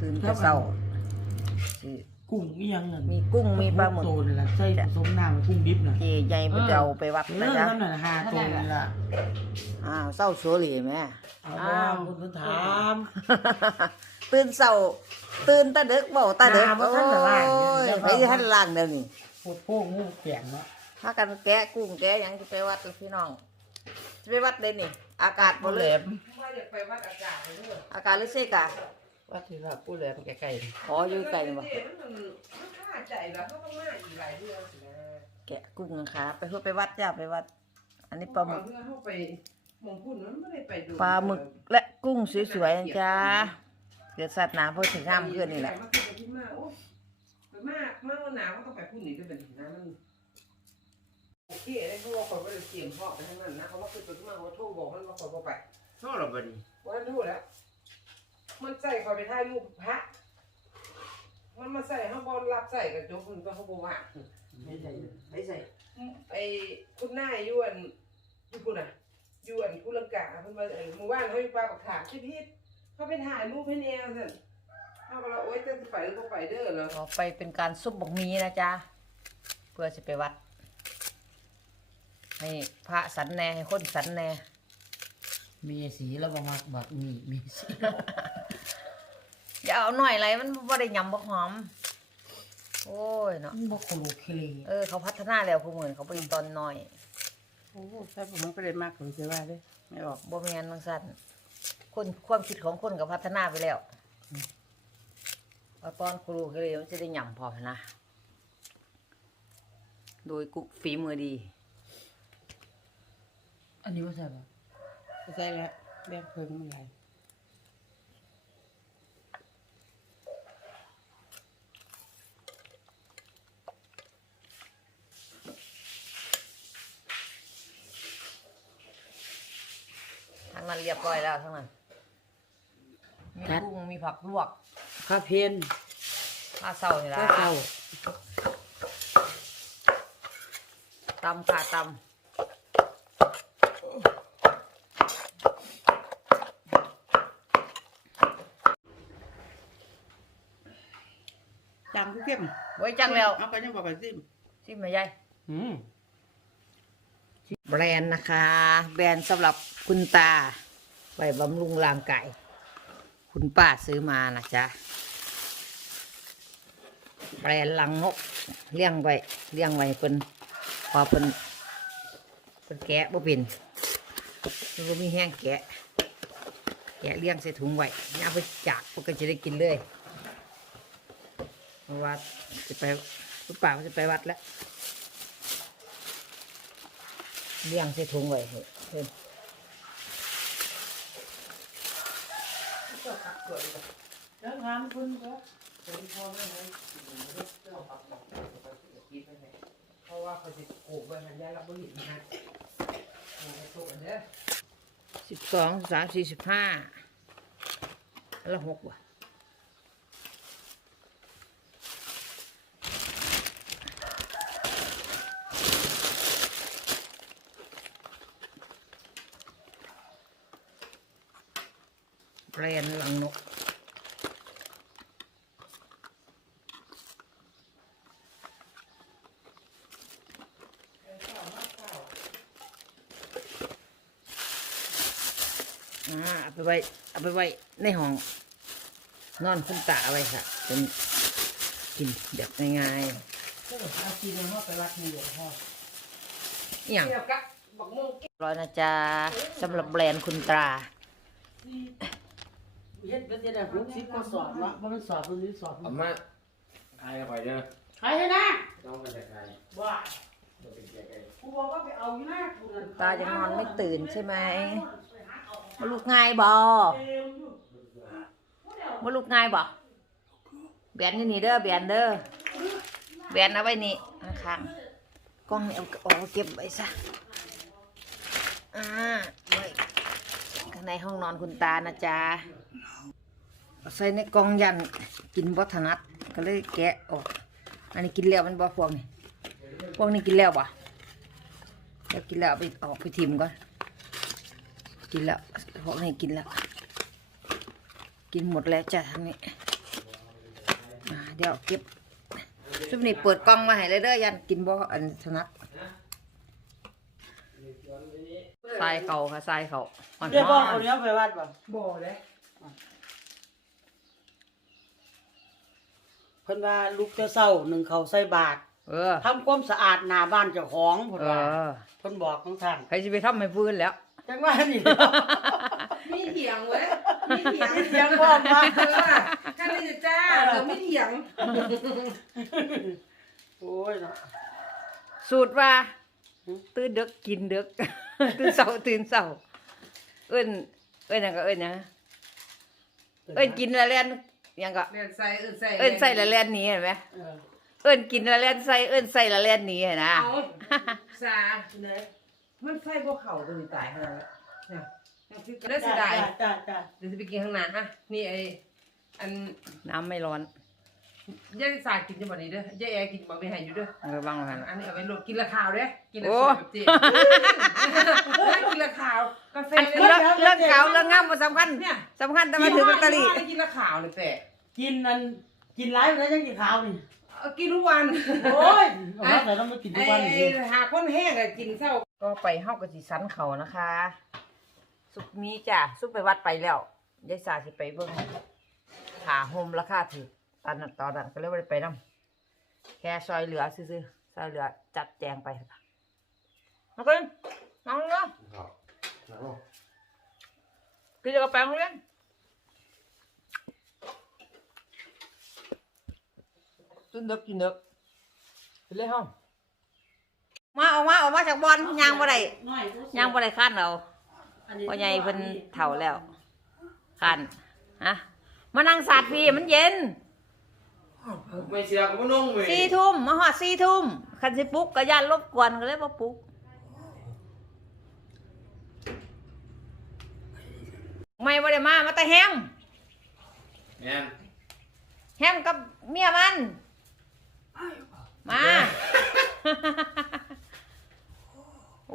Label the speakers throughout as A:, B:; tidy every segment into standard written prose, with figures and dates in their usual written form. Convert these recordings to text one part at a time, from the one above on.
A: ตื่นแต่เช้าสิ
B: กุ้งอีหยังนั่น
A: มีกุ้งมีปลาหมึก
B: โตนี่ล่ะใส่ผสมน้ำกุ้งดิบน่ะ
A: เจใหญ่บ่จะเอาไปวัด
B: เอ
A: นะ
B: อ
A: จ๊ะ
B: นั่นน่ะ5โตนี่ล่ะ
A: เช้าโซหลีแม่
B: เอาบ่คุณถาม
A: ตื่นเช้าตื่นตาดึกบ่ตาดึก
B: น้าบ่ทันได้ล้างเนี่ย
A: ไปทันล้างเดี๋ยวนี้
B: โคตรโป้งงูแข็งเนาะ
A: พากันแกะกุ้งแกะหยังจะไปวัดพี่น้องจะไปวัดเลยนี่ อากาศบ่เลย
C: ว่าอยากไปวัดอากาศเลยเด้อ
A: อากาศหรือเสกะ
B: ว่าที่ว่าผู้แหลมใกล้
A: อ๋ออยู่ไกลนี่บ่
C: มันค่าใจแล้วเขาต้องมาอีกหลายเดือนสินะ
A: แกะกุ้งนะคะไปเพื่อไปวัดจ้าไปวัด อันนี้ปลาหมึก
C: เพื่อเข้าไปมองพุ่นมันไม่ได้ไปดู
A: ปลาหมึกและกุ้งสวยๆนะจ้าเกิดสัตว์น้ำเพื่อถึงห้ามเพื่อนนี่แหละ
C: มาขึ้นไปที่มาโอ้ไปมากหนาวก็ต้องไปพุ่นนี่ก็เป็นน้ำมันโอเคได้เขาบอกเขาก็เลยเตรียมพ่อไปทั้งนั้นนะเขาว่าขึ้นไปที่มาเขาโทรบอกมันว่าเขาไป
B: ๆเนาะล่ะบัดนี้
C: วันทูแล้ว มันใส่เขาไปถ่ายรูปพระมันมาใส่ข้างบนรับใส่กับโจ๊กมันก็เขาบอกว่า
B: ไม่ใช่ไม่ใช่
C: ไอ้คุณนายยวนญี่ปุ่นอ่ะยวนกุลังกาเพิ่นมาหมู่บ้านเขาอยู่ปลาปักถางพิษเขาไปถ่ายรูปให้แนวสั่นเขาก็เลยโอ๊ยจะไปหรือบ่ไปเด้อเหรอ
A: ออกไปเป็นการซุปบกมีนะจ๊ะเพื่อจะไปวัด ให้พระสันแหน่ให้คนสันแหน่
B: มีสีแล้วบ่มักบักมีสี
A: อย่าเอาหน่อยไรมันบ่ได้ยำบ่หอม โอ้ยเนาะ
B: บ่โคโลเคเล
A: เขาพัฒนาแล้วผู้เหมือนเขาไปตอนน้อย
C: โอ้ใช่ผมมันก็เลยมากผมจะว่าเด้ไม่ออก
A: บ่แม่นจังซั่นคนความคิดของคนก็พัฒนาไปแล้วเอาตอนครูก็เลยมันจะได้หย่ำพอนะ โดยกุ๊กฝีมือดี
B: อันนี้ว่าใช่ป่ะ
C: ใช่แล้วแบบเพิ่งมันไหล
A: ทั้งนั้นเรียบร้อยแล้วทั้งนั้น มีกุ้งมีผักลวก
B: ข้าเพน
A: ข้าวเศร้านี่ละ
B: ข้าเข้า
A: ตำค่ะต
C: จางคือเข้ม
A: ำไว้จังแล้ว
C: เอาไปยังบอกไปซิม
A: ชิมไหมยาย
B: อืม
A: แบรนด์นะคะ แบรนด์สำหรับคุณตาไว้บำรุงร่างกายคุณป้าซื้อมานะจ๊ะแบรนด์ลังนกเลี้ยงไว้เป็นพอเป็นแกะบ่เป็นมันก็มีแห้งแกะเลี้ยงใส่ถุงไว้ย่าไปจากพวกกันจะได้กินเลยเพราะว่าจะไปคุณป้าจะไปวัดแล้วเลี้ยงใส่ถุงไว้เพิ่น
C: แล้วงานคุณก็ เพราะว่าเขาจะโอบไว้หันยาเราไม่เห็นนะฮะโอ้ไปโตกันเด้อ
A: 12 13 14 15แล้ว6ว่ะแบรนด์ลังนกเอาไปไว้ในห้องนอนคุณตาไว้ค่ะเป็นกินแบบง่าย
B: ก็เอากินเฮาไปวัดนี่เดี๋ยวพอ
A: ๆอหย่าง
C: เกี่ยวกับบักม่วง
A: ร้อยนะจ๊ะสำหรับแบรนด์คุณตรา
B: เฮ็ดเป็นจะได้60กว่าสอบเนาะบ่แม่นสอบเพิ่นสิสอบ
D: เอามาขายไปเด้อ
B: ใครให้นะ
D: ต้องมาจากไหน
B: ว่า
D: บ่เป็นแก่ไก่
B: กูบอกว่าไปเอาอยู่นะกูนั่น
A: ตายังนอนไม่ตื่นใช่ไหมมาลูกง่ายบอมาลูกง่ายบอแบนนี่เด้อแบนเด้อแบนเอาไว้นี่ข้างๆกล้องนี่เอาเก็บไว้ซะไว้ข้างในห้องนอนคุณตานะจ๊ะเอาใส่ในกล่องยันกินบ่ถนัดก็เลยแกะออกอันนี้กินแล้วมันบ่พวกนี้กินแล้วบ่แล้วกินแล้วเอาไปออกไปทิมก่อนกินแล้วพวกนี้กินแล้ว กินหมดแล้วจ้ะทั้งนี้เดี๋ยวเก็บซุปนี่เปิดกล่องมาให้เลยเด้อยันกินบ่อันถนัดทรายเขาค่ะทรายเขาอ่อน
B: เดี๋ยวบอก
A: ๆ
B: เอาเนี้ยไปวัดบ่
C: บ่เลย
B: เพิ่นว่าลูกเจ้าเศร้าหนึ่งเขาใส่บาตร
A: เออ
B: ทำความสะอาดหน้าบ้านเจ้าของเพิ่น
A: เอ
B: ว่า
A: อ
B: เพิ่นบอกของท่าน
A: ใครจะไปทำให้ฟื้นแล้ว
B: จังว่านี่
C: มีเถียงเว้ยมีเถียง
B: เสียงพร้อมมา
C: ข้าราชจ้าเราไม่เถียง
B: โอ้ยเนาะ
A: สูตรว่าตื่นดึกกินดึก ตื่นเช้าเอิ้นหยังก็เอิ้นหยังเอิ้นกินละแล่นหยังก็
C: เรียนใส่ใส่
A: เอิ้นใส่ละแล่นหนี้เห็นไหม
B: เออ
A: เอิ้นกินละแล่นใส่เอิ้นใส่ละแล่นหนี้เห็นนะ
C: เอาสามันใส่พวกเขาตัวนี้ตายขนาดนั้นเนี่ยได้เสียดาย
B: จ้า
C: เดี๋ยวจะไปกินข้างหน้าฮะนี่ไออัน
A: น้ำไม่ร้อน
C: ย่าสายกินจังหวะนี้เด้อย่าแอกินบ่ไม่ให้อยู่เด้อ
A: ระวังหัน
C: อันนี้เอาไปลดกินละขาวเด้กินละ
A: โอ้
C: สวยแบบเจ๊กินละขาวกาแฟ
A: อันเรื่องเก่าเรื่องงามบ่สำคัญ
C: เนี่ย
A: สำคัญแต่มาถึงลอตเตอรี่
C: กินละขาวเลยแต่
B: กินนั่นกินหลายไปแล้วยังกินข้าวนี่
C: กินทุกวัน
B: โอ้ยเอามาแต่ต้องมากินทุกวันนี่
C: หาคนแห้งอะกินเช้า
A: ก็ไปเฮาก็สิสันเขานะคะ สุกมีจ้ะสุกไปวัดไปแล้วยายสาสิไปเบิ่งหาโฮมราคาถูกตอนนั้นก็เลยบ่ได้ไปนำแค่ซอยเหลือซื่อๆซอยเหลือจัดแจงไปค่ะมากินน้องเนาะ
D: ครับแล้วก็
A: กินจะกระแปงเรียนกินเด็กไปเลยห้องมาออกมาจากบอลยางบ่ได้
B: น้อย
A: ยางบ่ได้คันเราพ่อใหญ่เพิ่นเฒ่าแล้วคันฮะมานั่งสาดพี่มันเย็น
D: ไม่เชื่อก็ไม่นุ่งเว้ย
A: 4 ทุ่มมาฮอด4 ทุ่มคันสิปลุกก็ย่านรบกวนก็เลยบ่ปลุกไม่บ่ได้มาแต่แฮม
D: แม่น
A: แฮมกับเมียมัน มา โอ้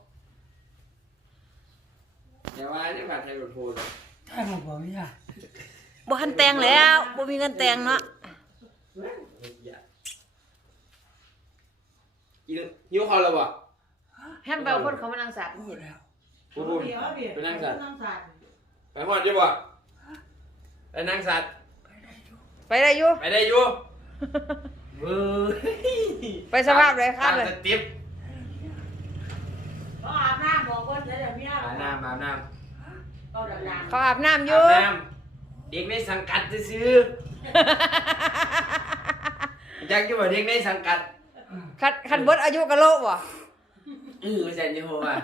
D: แต่ว่านี่ผ่านไทยรถโพด
B: ถ้ามาบอกนี่ค่ะ
A: บ่ทันแต่งแล้วบ่มีเงินแต่งเนาะ
D: ยิ้วเขาแล้วบ่
A: แฮมไปเอาคนเขามานั่งสาดมันเห็น
D: พูดไปนั่งสัตว์
B: นั่งสัตว์
D: ไปหอดอยู่บ่ไปนั่งสัตว์
A: ไปได้อยู่
D: ไปได้อยู่เว้ย
A: ไปสภาพเลยครับเลย
D: ตามสติ๊บ
B: ก็อาบน้ำบอกคนเดี๋ยวเมีย
D: อาบน้ำ
B: ก็ดัง
A: เขาอาบน้ำอ
D: อา
A: ยู่
D: บน้ำเด็กในสังกัดซื้อๆจักอยู่ว่าเด็กในสังกัด
A: คันเบิดอายุกะโลบ่
D: แสนยี่ห้อว่า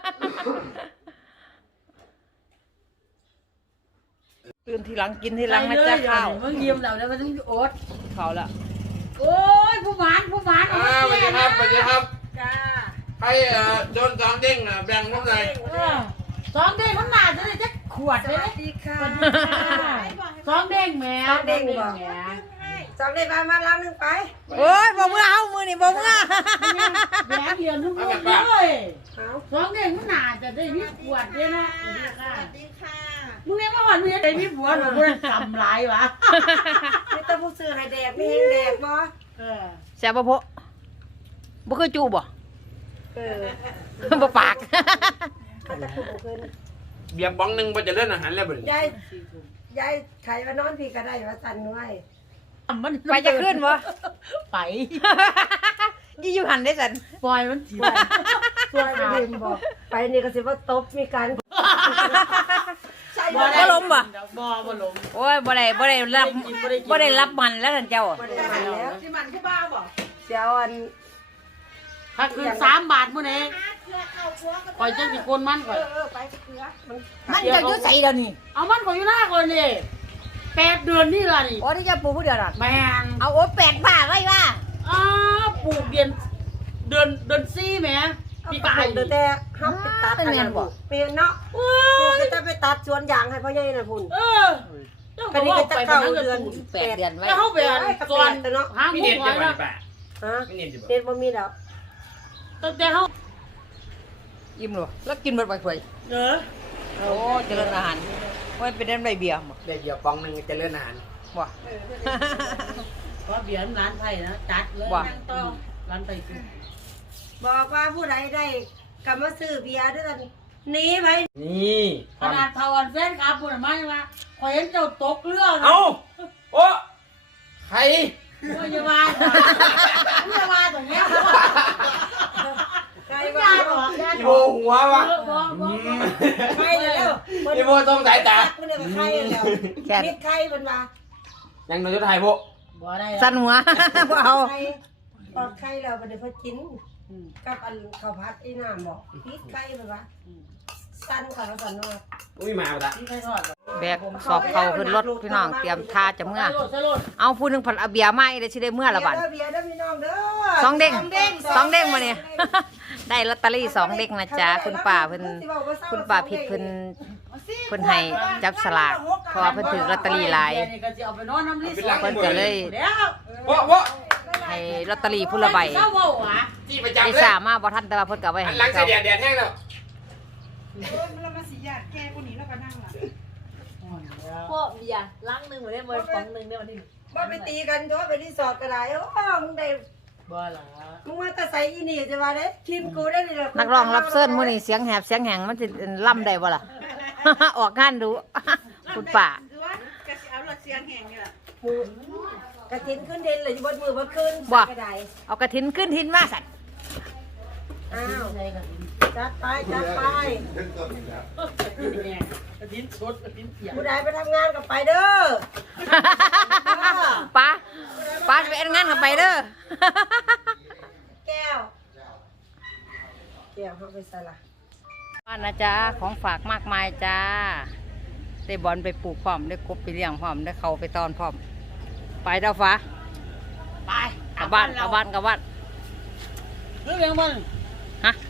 A: ตื่นทีหลังกินทีหลังนะจ๊ะข้าว
B: มึงยิ้มแล้วแล้วมันต้องโอ๊ต
A: ข้าวละ
B: โอ้ยผู้หวาน
D: สวัสดีครับสวัสดีครับ
B: จ้า
D: ใครโดนสองเด้งแบ่งผมหน่อย
B: สองเด้งมันหนาจะได้จะขวดเลย
C: ดีค่ะ
B: สองเด้งแม่
C: สองเด้งบ่ สองเด็กมาล้างนึงไป
A: โอ้ยบ่มือเอามือนี่บ่มือ
B: แหวนเดียวทุกคนเลย
C: เอา
B: สองเด้งมันหนาจะได้มีขวดเลยนะสวัสดีค่ะมึงเนี่ยมาหอนมึงได้มีผัวหรือมึงทำร้ายวะ
C: ไม่ต้องผู้ซื้อให้แดกไม่แห้งแดกบ่
A: แซ่บบ่พอบ่คือจูบ่ บ่ปาก
C: ก็จะพูดขึ้น
D: เบียร์บ้องหนึงบ่จะเลื่อนอาหารแล้วบ่นี่
C: ยายไข่ว่านอนพี่ก็ได้ว่าสั่นน้อย
A: ไปจะขึ้นบ่
B: ไป
A: ยี่อยู่หันได้สัน
B: ปล่อยมันจี
C: ช่วยไปดื่มบ่ไปนี่ก็สิว่าตบมีการใช่
A: บ่ล้มบ่
B: บ่ล้ม
A: โอ้ยบ่ได้รับมันแล้วท่านเจ้า
C: บ่ได้หันแล้ว
B: ที่มันคือบ้าบ่
C: เสียวอัน
B: ถ้าคืน3 บาทมื้อนี้ปล่อยจังสิโกนมันก่อน
C: ไปเกลือมัน
A: มันจะอยู่ใส่เดี๋ยวนี้
B: เอามันก่อนอยู่หน้าก่อนนี่8 เดือนนี่ล่ะนี่
A: โอ้ที่จะปลูกผู้เดียวน่ะ
B: แม่น
A: เอาโอ้8 บาทไว้ว่า
B: ปลูกเดือน4แหม
C: ปีกายแต่ห้ามไปตัดเป็นเนาะปลูกจะไปตัดสวนยางให้พ่อใหญ่น่ะพุ่น
B: เจ้า
C: ก็
B: ก็
C: นี่
B: ว่า
C: ก็จะ
B: ไป
C: เข้า
B: มัน
C: เดือน
A: 8 เดือนไว้
B: แล้วเฮาไปก่อนหาห
D: มี
B: มู
D: เน็ต
B: หอ
D: จะ
B: ย
D: บ่
B: นะ
D: นี่ป่ะ
C: ฮะ
D: มีเน็ตจะบ่
C: เด็ดบ่มีดอก
B: ตั้งแต่เฮา
A: อิ่มหรอแล้วกินหมดไปเผย
B: เออ
A: โอ้เจริญอาหารไว้เป็นน้ำใบเบียร์บ่
D: ได้เบียร์บ้องหนึงจะเลื่อนอาหาร
A: บ่
B: เพราะเบียร์ร้านไทยนะจัดเลย
A: ว่า
B: นั่งต่อร้านไทยคือ
E: บอกว่าผู้ใดได้กลับมาซื้อเบียร์ด้วยกันหนีไป
D: นี่
B: ขนาดทวันแฟนครับคุณมาว่าขอเห็นเจ้าตกเรือนะ
D: เอาโอ้ใคร
B: ว่าอย่ามาอย่ามาตรงเนี้ย
E: ใคร
B: ไม่
E: ว่า
B: ได้หรอก
D: อีโบหัววะ
E: ใครแล้ว
D: อีโบต้องสายตา
E: คนเดียวกับใครแล้วมิดใครเป็นว่า
D: ยังโดนจะถ่ายโบ
B: บ่ได้
A: สั่นหัว บ่เอา
E: ใครปลอดใครแล้วประเดี๋ยวพอกินกับอันข้าวผัดไอ้น้ำบอกมิดใครเป็นว่าสั้นค่ะแล้วสั้นว่า
D: อุ้ยมาปะตะ
B: ที่ใครทอด
A: แบกสอบเข้าขึ้นรถพี่น้องเตรียมท่าจะเมื่อ
B: สลด
A: เอาผู้หนึงผัดเอาเบียร์มาอีกเดี๋ยวสิได้เมื่อละบัด
E: เบียร์เด้อพี่น้องเด้อ
A: สองเด้งสองเด้งมาเนี่ย ได้ลอตเตอรี่2เด้งนะจ๊ะคุณป้าเพิ่นคุณป้าผิดเพิ่นให้จับสลากเพราะว่าเพิ่นถือลอตเตอรี่หลาย
B: ก็จะเอาไปนอนน้ำรีสอร์ท
A: เพิ่นก็เลย
B: เดี๋ยว
D: โบโบ
A: ให้ลอตเตอรี่ผู้ละใบ
B: เข้าเว้าหวะ
D: จี้ประ
A: ไอ้
D: จำเลย
A: สามาบ่ทันแต่ว่าเพิ่นก็เอาไว้
D: อั
A: ให้
D: นหลังใส่แดดแดดแห้งแล้ว
F: พวกเบียร์ลังหนึ่งเหมือนได้เบอร์ของหนึ่งได้วันที่
E: ว่าไปตีกันทั่วไปที่สอดก็ได้โอ้มึงได้
B: บ่ล่ะ
E: มึงว่าแต่ใส่อีนี่จะว่าได้ทีมกูได้เลย
A: นักร้องรับเชิญมื้อนี้เสียงแหบเสียงแหงมันสิล่ำได้บ่ล่ะ ออกงานดู คุณป้า
E: กระถินขึ้นเด่นเลยอยู่บนมือบนขึ้น
A: บ่
E: ก็ได้
A: เอากระถินขึ้นทินมาสั่น
E: อ้าว
B: ใช่กัน
E: จัดไปจัดไป
B: เนี่ยกระดิ่งสดกระดิ่งเปียก
E: ผู้ใดไปทำงานกับไปเด้อ
A: ป้าป้าจะไปเอ็นงานกันไปเด้อ
E: แก้วแก้วเข้าไปใส่ละ
A: บ้านนะจ๊ะของฝากมากมายจ้าได้บอลไปปลูกพร้อมได้กบไปเลี้ยงพร้อมได้เขาไปตอนพร้อมไปเด้อฟ้า
B: ไป
A: กลับบ้านกลับบ้านกลับบ้าน
B: เรื่องมัน
A: ฮะ